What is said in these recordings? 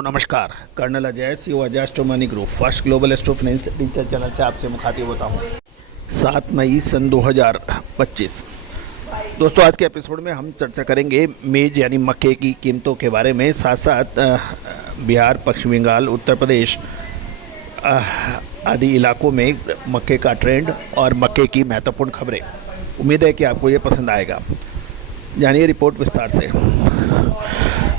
दोस्तों नमस्कार। Colonel Ajay C Ajay Astromoney group first global astro finance digital channel से आपसे मुखातिब होता हूँ। 7 मई सन 2025। दोस्तों आज के एपिसोड में हम चर्चा करेंगे मेज यानी मक्के की कीमतों के बारे में, साथ साथ बिहार, पश्चिम बंगाल, उत्तर प्रदेश आदि इलाकों में मक्के का ट्रेंड और मक्के की महत्वपूर्ण खबरें। उम्मीद है कि आपको ये पसंद आएगा। जानिए रिपोर्ट विस्तार से।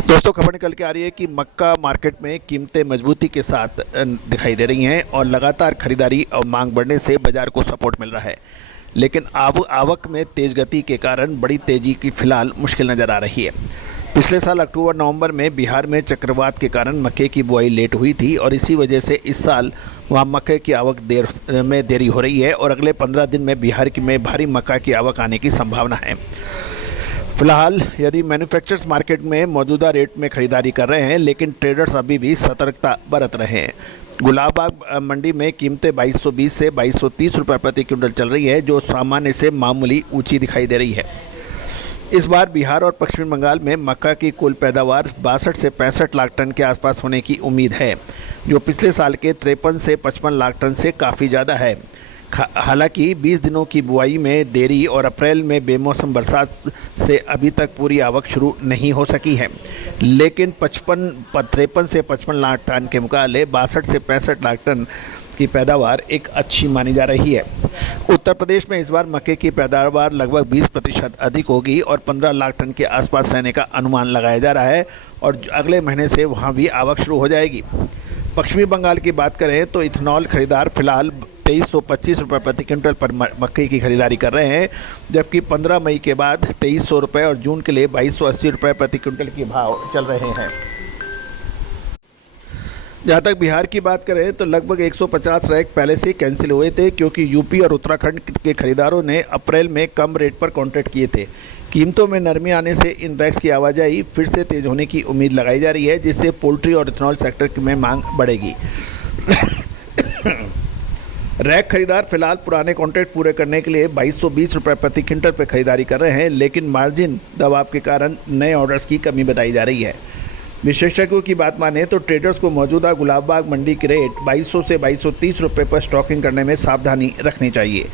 दोस्तों खबर निकल के आ रही है कि मक्का मार्केट में कीमतें मजबूती के साथ दिखाई दे रही हैं और लगातार खरीदारी और मांग बढ़ने से बाजार को सपोर्ट मिल रहा है, लेकिन आवक में तेज़ गति के कारण बड़ी तेज़ी की फिलहाल मुश्किल नज़र आ रही है। पिछले साल अक्टूबर-नवंबर में बिहार में चक्रवात के कारण मक्के की बुआई लेट हुई थी और इसी वजह से इस साल वहाँ मक्के की आवक देरी हो रही है और अगले 15 दिन में बिहार में भारी मक्का की आवक आने की संभावना है। फिलहाल यदि मैन्युफैक्चरर्स मार्केट में मौजूदा रेट में खरीदारी कर रहे हैं, लेकिन ट्रेडर्स अभी भी सतर्कता बरत रहे हैं। गुलाबबाग मंडी में कीमतें 2220 से 2230 रुपये प्रति क्विंटल चल रही है, जो सामान्य से मामूली ऊंची दिखाई दे रही है। इस बार बिहार और पश्चिम बंगाल में मक्का की कुल पैदावार 62 से 65 लाख टन के आसपास होने की उम्मीद है, जो पिछले साल के 53 से 55 लाख टन से काफ़ी ज़्यादा है। हालांकि 20 दिनों की बुआई में देरी और अप्रैल में बेमौसम बरसात से अभी तक पूरी आवक शुरू नहीं हो सकी है, लेकिन 53 से 55 लाख टन के मुकाबले 62 से 65 लाख टन की पैदावार एक अच्छी मानी जा रही है। उत्तर प्रदेश में इस बार मक्के की पैदावार लगभग 20% अधिक होगी और 15 लाख टन के आसपास रहने का अनुमान लगाया जा रहा है और अगले महीने से वहाँ भी आवक शुरू हो जाएगी। पश्चिमी बंगाल की बात करें तो इथेनॉल खरीदार फिलहाल 2325 रुपये प्रति क्विंटल पर मक्के की खरीदारी कर रहे हैं, जबकि 15 मई के बाद 2300 रुपये और जून के लिए 2280 रुपये प्रति क्विंटल के भाव चल रहे हैं। जहाँ तक बिहार की बात करें तो लगभग 150 रैक पहले से कैंसिल हुए थे, क्योंकि यूपी और उत्तराखंड के खरीदारों ने अप्रैल में कम रेट पर कॉन्ट्रैक्ट किए थे। कीमतों में नरमी आने से इन रैक्स की आवाजाही फिर से तेज़ होने की उम्मीद लगाई जा रही है, जिससे पोल्ट्री और इथेनॉल सेक्टर में मांग बढ़ेगी। रैक खरीदार फिलहाल पुराने कॉन्ट्रैक्ट पूरे करने के लिए 2220 रुपये प्रति क्विंटल पर खरीदारी कर रहे हैं, लेकिन मार्जिन दबाव के कारण नए ऑर्डर्स की कमी बताई जा रही है। विशेषज्ञों की बात माने तो ट्रेडर्स को मौजूदा गुलाबबाग मंडी के रेट 2200 से 2230 रुपये पर स्टॉकिंग करने में सावधानी रखनी चाहिए।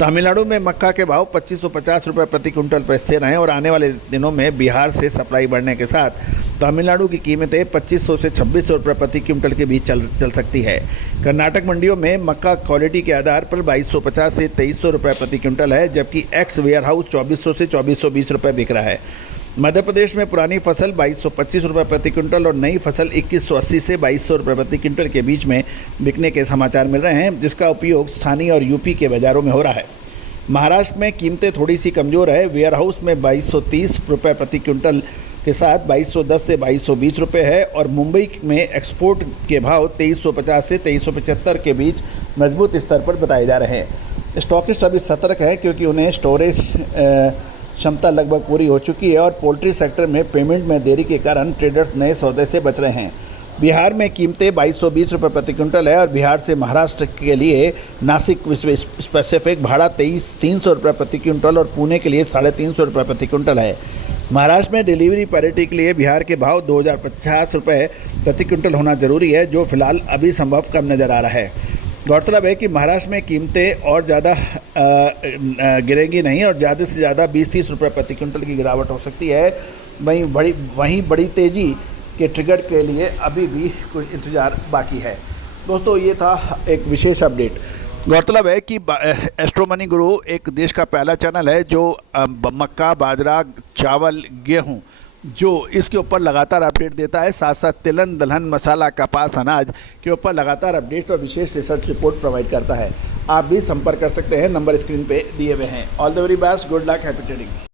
तमिलनाडु में मक्का के भाव 2550 रुपये प्रति क्विंटल पर स्थिर हैं और आने वाले दिनों में बिहार से सप्लाई बढ़ने के साथ तमिलनाडु की कीमतें 2500 से 2600 रुपये प्रति क्विंटल के बीच चल सकती है। कर्नाटक मंडियों में मक्का क्वालिटी के आधार पर 2250 से 2300 रुपये प्रति क्विंटल है, जबकि एक्स वेयर हाउस 2400 से 2420 रुपये बिक रहा है। मध्य प्रदेश में पुरानी फसल 2225 रुपये प्रति क्विंटल और नई फसल 2180 से 2200 रुपये प्रति क्विंटल के बीच में बिकने के समाचार मिल रहे हैं, जिसका उपयोग स्थानीय और यूपी के बाज़ारों में हो रहा है। महाराष्ट्र में कीमतें थोड़ी सी कमज़ोर है। वेयर हाउस में 2230 रुपये प्रति क्विंटल के साथ 2210 से 2220 रुपये है और मुंबई में एक्सपोर्ट के भाव 2350 से 2375 के बीच मजबूत स्तर पर बताए जा रहे हैं। स्टॉकिस्ट अभी सतर्क है, क्योंकि उन्हें स्टोरेज क्षमता लगभग पूरी हो चुकी है और पोल्ट्री सेक्टर में पेमेंट में देरी के कारण ट्रेडर्स नए सौदे से बच रहे हैं। बिहार में कीमतें 2220 रुपये प्रति क्विंटल है और बिहार से महाराष्ट्र के लिए नासिक स्पेसिफिक भाड़ा 300 रुपये प्रति क्विंटल और पुणे के लिए 350 रुपये प्रति क्विंटल है। महाराष्ट्र में डिलीवरी पैरिटी के लिए बिहार के भाव 2050 रुपये प्रति क्विंटल होना जरूरी है, जो फिलहाल अभी संभव कम नज़र आ रहा है। गौरतलब है कि महाराष्ट्र में कीमतें और ज़्यादा गिरेंगी नहीं और ज़्यादा से ज़्यादा 20-30 रुपये प्रति क्विंटल की गिरावट हो सकती है। वहीं बड़ी तेज़ी के ट्रिगर के लिए अभी भी कुछ इंतज़ार बाकी है। दोस्तों ये था एक विशेष अपडेट। गौरतलब है कि एस्ट्रोमनी गुरु एक देश का पहला चैनल है जो मक्का, बाजरा, चावल, गेहूँ जो इसके ऊपर लगातार अपडेट देता है, साथ साथ तिलहन, दलहन, मसाला, कपास, अनाज के ऊपर लगातार अपडेट और विशेष रिसर्च रिपोर्ट प्रोवाइड करता है। आप भी संपर्क कर सकते हैं, नंबर स्क्रीन पे दिए हुए हैं। All the very best, good luck, happy trading.